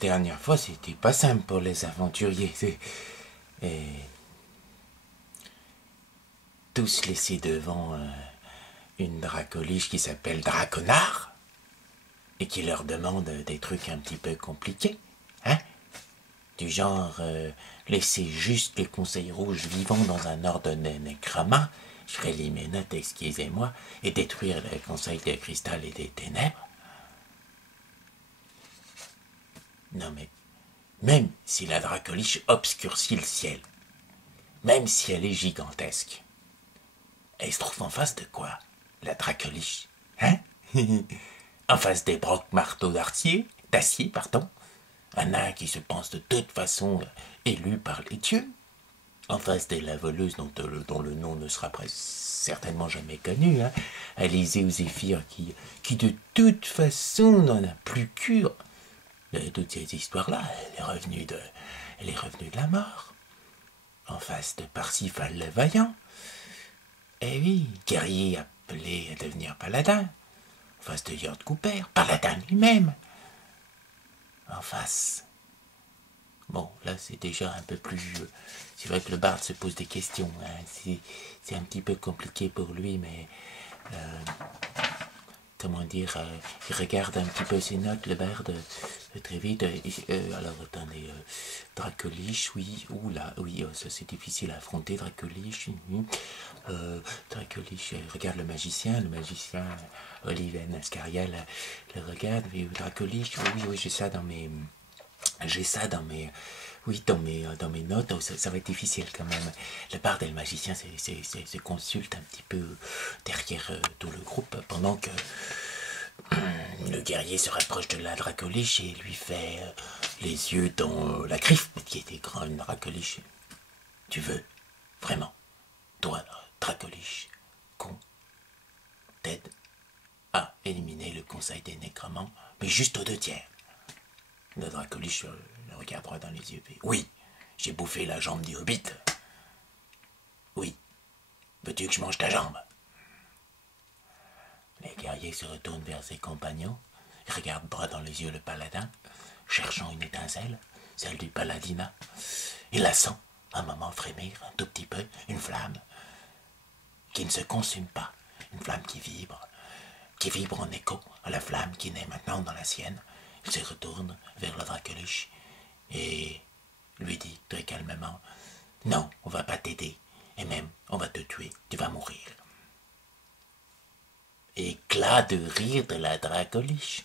dernière fois, c'était pas simple pour les aventuriers. Et tous laissés devant une dracoliche qui s'appelle Draconard et qui leur demande des trucs un petit peu compliqués, hein? Du genre laisser juste les conseils rouges vivants dans un ordre de nécrama, je relis mes notes, excusez-moi, et détruire les conseils de cristal et des ténèbres. Non mais, même si la dracoliche obscurcit le ciel, même si elle est gigantesque, elle se trouve en face de quoi, la dracoliche, hein? En face des brocs marteaux d'acier, pardon, un nain qui se pense de toute façon élu par les dieux, en face de la voleuse dont le nom ne sera certainement jamais connu, hein, Alizée ou Zéphyr qui de toute façon n'en a plus cure. Toutes ces histoires-là, elle est revenue de la mort. En face de Parsifal le Vaillant. Eh oui, guerrier appelé à devenir paladin. En face de Yord Cooper, paladin lui-même. En face. Bon, là c'est déjà un peu plus... c'est vrai que le barde se pose des questions. Hein. C'est un petit peu compliqué pour lui, mais... comment dire, il regarde un petit peu ses notes, le barde, très vite. Alors, attendez, Dracoliche, oui, oula, oui, ça c'est difficile à affronter, Dracoliche. Dracoliche, regarde le magicien, Olivier Ascaria, le regarde, Dracoliche, oui, j'ai ça dans mes... oui, dans mes notes, ça va être difficile quand même. Le barde et le magicien se consultent un petit peu derrière tout le groupe, pendant que le guerrier se rapproche de la dracoliche et lui fait les yeux dans la griffe, qui était grand, une dracoliche. Tu veux, vraiment, toi, dracoliche, qu'on t'aide à éliminer le conseil des nécromants, mais juste aux 2/3. Le dracoliche le regarde droit dans les yeux. Oui, j'ai bouffé la jambe du hobbit. Oui, veux-tu que je mange ta jambe? Les guerriers se retournent vers ses compagnons, regardent droit dans les yeux le paladin, cherchant une étincelle, celle du paladinat. Il la sent un moment frémir, un tout petit peu, une flamme qui ne se consume pas, une flamme qui vibre en écho à la flamme qui naît maintenant dans la sienne. Il se retourne vers le dracoliche et lui dit très calmement: non, on va pas t'aider, et même on va te tuer, tu vas mourir. Éclat de rire de la dracoliche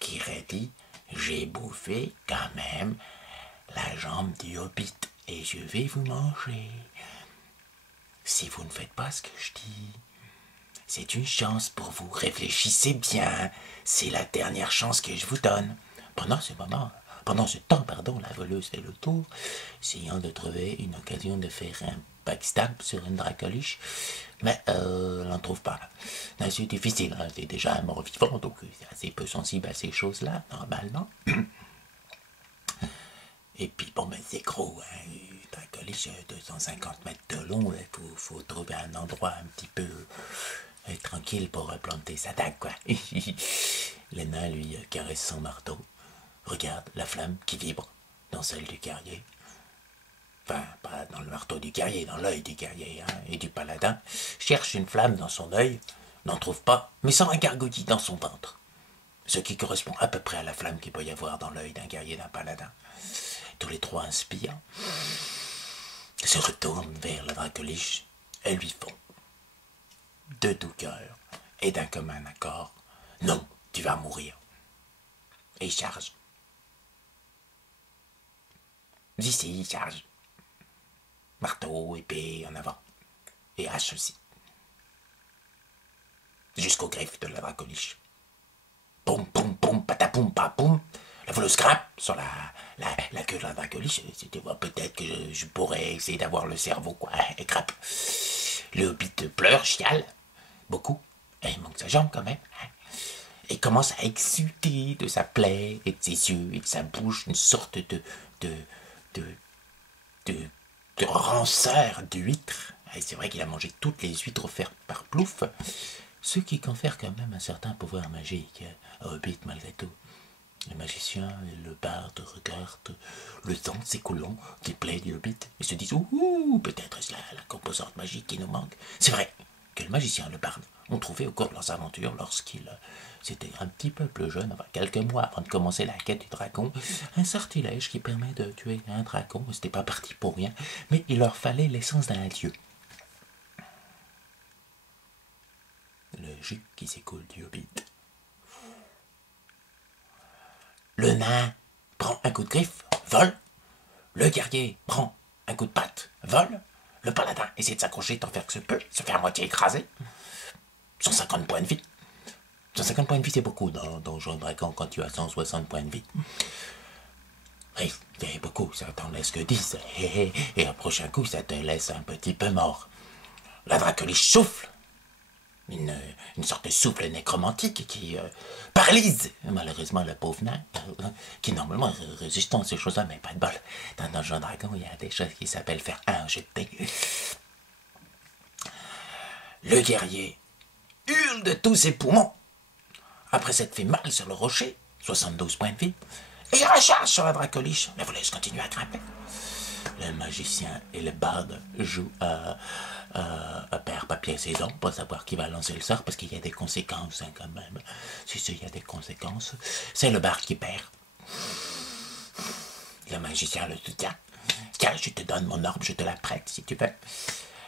qui redit: j'ai bouffé quand même la jambe du hobbit et je vais vous manger. Si vous ne faites pas ce que je dis, c'est une chance pour vous. Réfléchissez bien. C'est la dernière chance que je vous donne. Pendant ce temps, la voleuse fait le tour, essayant de trouver une occasion de faire un backstab sur une dracoliche, mais elle n'en trouve pas. Là, c'est difficile, hein. C'est déjà un mort-vivant, donc c'est assez peu sensible à ces choses-là, normalement. Et puis, bon, ben, c'est gros, hein. Une dracoliche 250 mètres de long, il faut trouver un endroit un petit peu tranquille pour planter sa dague, quoi. Le nain, lui, caresse son marteau, regarde la flamme qui vibre dans celle du guerrier. Enfin, pas dans le marteau du guerrier, dans l'œil du guerrier, hein, et du paladin. Cherche une flamme dans son œil, n'en trouve pas, mais sent un gargouillis dans son ventre. Ce qui correspond à peu près à la flamme qu'il peut y avoir dans l'œil d'un guerrier, d'un paladin. Tous les trois inspirent, se retournent vers la dracoliche et lui font de tout cœur et d'un commun accord: non, tu vas mourir. Et il charge. D'ici, il charge. Marteau, épée en avant. Et hache aussi. Jusqu'aux griffes de la dracoliche. Poum, poum, poum, patapoum, papoum. La voleuse grimpe sur la queue de la dracoliche. C'était peut-être que je pourrais essayer d'avoir le cerveau, quoi. Et grimpe. Le hobbit pleure, chiale. Beaucoup. Et il manque sa jambe quand même. Et commence à exuder de sa plaie et de ses yeux et de sa bouche une sorte de ranceur d'huîtres. Et c'est vrai qu'il a mangé toutes les huîtres offertes par Plouf, ce qui confère quand même un certain pouvoir magique au Hobbit malgré tout. Le magicien et le barde regardent le temps s'écoulant des plaies du hobbit et se disent ouh, peut-être est-ce la composante magique qui nous manque. C'est vrai que le magicien et le barde ont trouvé au cours de leurs aventures, lorsqu'ils c'était un petit peu plus jeune, enfin quelques mois avant de commencer la quête du dragon, un sortilège qui permet de tuer un dragon. C'était pas parti pour rien, mais il leur fallait l'essence d'un dieu. Le jus qui s'écoule du hobbit. Le nain prend un coup de griffe, vole. Le guerrier prend un coup de patte, vole. Le paladin essaie de s'accrocher tant faire que se peut, se fait à moitié écraser. 150 points de vie. 150 points de vie, c'est beaucoup dans Donjon Dragon quand tu as 160 points de vie. Oui, c'est beaucoup, ça t'en laisse que 10. Et au prochain coup, ça te laisse un petit peu mort. La dracoliche souffle. Une sorte de souffle nécromantique qui paralyse malheureusement le pauvre nain, qui normalement est résistant à ces choses-là, mais pas de bol. Dans Donjon Dragon, il y a des choses qui s'appellent faire un jet de dés. Le guerrier hurle de tous ses poumons, après s'être fait mal sur le rocher, 72 points de vie, et il recharge sur la dracoliche. La voleuse continue à grimper. Le magicien et le barde jouent à père, papier, ciseaux pour savoir qui va lancer le sort, parce qu'il y a des conséquences quand même. Si il y a des conséquences, c'est le barde qui perd. Le magicien le soutient. Tiens, je te donne mon orbe, je te la prête si tu veux.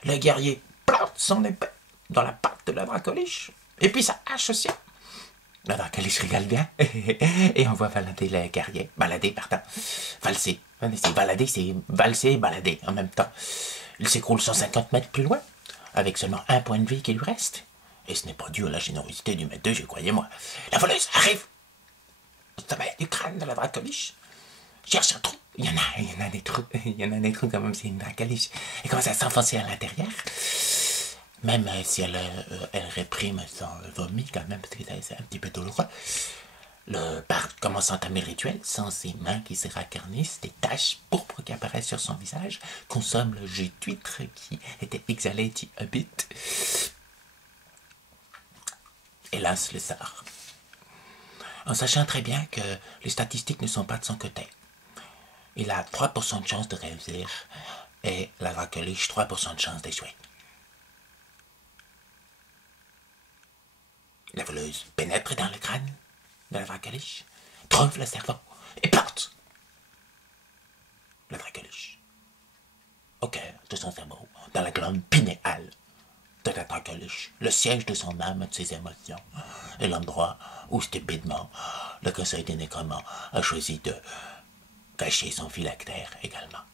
Le guerrier plante son épée dans la patte de la dracoliche, et puis sa hache aussi. La dracoliche rigole bien, et on voit balader le guerrier. Valser. Balader, c'est valser et balader en même temps. Il s'écroule 150 mètres plus loin, avec seulement un point de vie qui lui reste. Et ce n'est pas dû à la générosité du maître de jeu, croyez-moi. La voleuse arrive au sommet du crâne de la dracoliche. Cherche un trou. Il y en a des trous. Il y en a des trous quand même, c'est une dracoliche. Elle commence à s'enfoncer à l'intérieur. Même si elle réprime son vomi quand même, parce que c'est un petit peu douloureux. Le barde commence à entamer le rituel, sans ses mains qui se racarnissent, des taches pourpres qui apparaissent sur son visage, consomme le jus d'huître qui était exhalé du hobbit, et lance le sort. En sachant très bien que les statistiques ne sont pas de son côté. Il a 3% de chance de réussir, et la dracoliche 3% de chance d'échouer. La voleuse pénètre dans le crâne de la dracoliche, trouve le cerveau et plante la dracoliche au cœur de son cerveau, dans la glande pinéale de la dracoliche, le siège de son âme et de ses émotions, et l'endroit où stupidement le conseil des nécromants a choisi de cacher son phylactère également.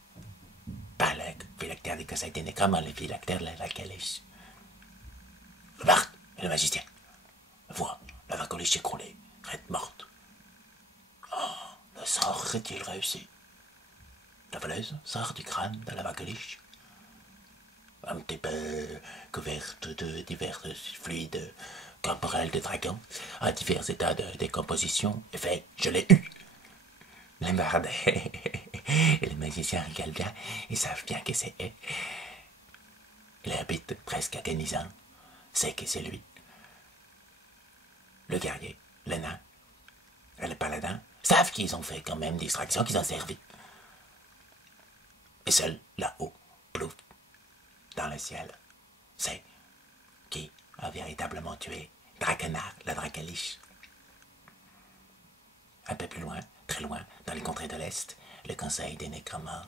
Pas le phylactère des conseils des nécromants, le phylactère de la dracoliche. Le barde et le magicien voient la dracoliche écroulée, raide morte. Oh, le sort aurait-il réussi? La voleuse sort du crâne de la dracoliche, un petit peu couverte de divers fluides corporels de dragon, à divers états de décomposition, et fait « Je l'ai eu !» Le barde et le magicien rigolent bien, ils savent bien que c'est eux. Le hobbit, presque agonisant, sait que c'est lui. Le guerrier, le nain et le paladin savent qu'ils ont fait quand même des distractions, qu'ils ont servi. Et seul là-haut, plouf, dans le ciel, c'est qui a véritablement tué Drakenar, la dracoliche. Un peu plus loin, très loin, dans les contrées de l'Est, le conseil des nécromants,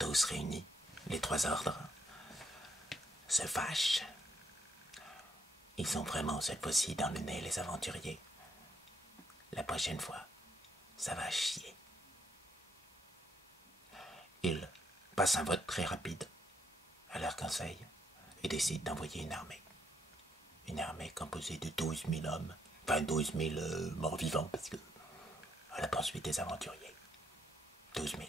tous réunis, les trois ordres, se fâchent. Ils sont vraiment cette fois-ci dans le nez, les aventuriers. La prochaine fois, ça va chier. Ils passent un vote très rapide à leur conseil et décident d'envoyer une armée. Une armée composée de 12 000 hommes, enfin 12 000 morts vivants, parce que à la poursuite des aventuriers. 12 000.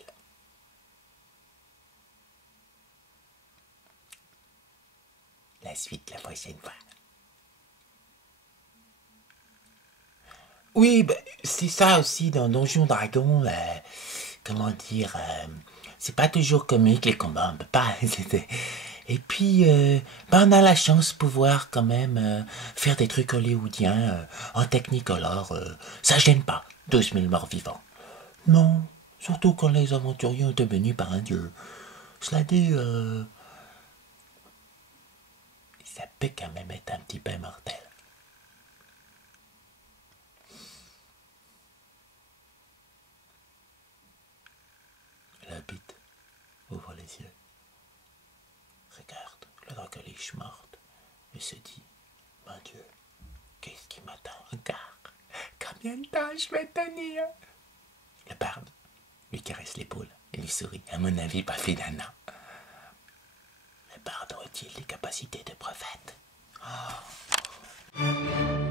La suite la prochaine fois. Oui, bah, c'est ça aussi dans Donjon Dragon. Comment dire, c'est pas toujours comique les combats. On peut pas. Et puis, ben, on a la chance de pouvoir quand même faire des trucs hollywoodiens en Technicolor. Ça gêne pas, 12 000 morts vivants. Non, surtout quand les aventuriers ont été bénis par un dieu. Cela dit, ça peut quand même être un petit peu mortel. La bite ouvre les yeux, regarde le dracoliche morte et se dit, mon Dieu, qu'est-ce qui m'attend encore? Combien de temps je vais tenir? Le barde lui caresse l'épaule et lui sourit. À mon avis, pas fait d'un an. Le barde aurait-il les capacités de prophète? Oh.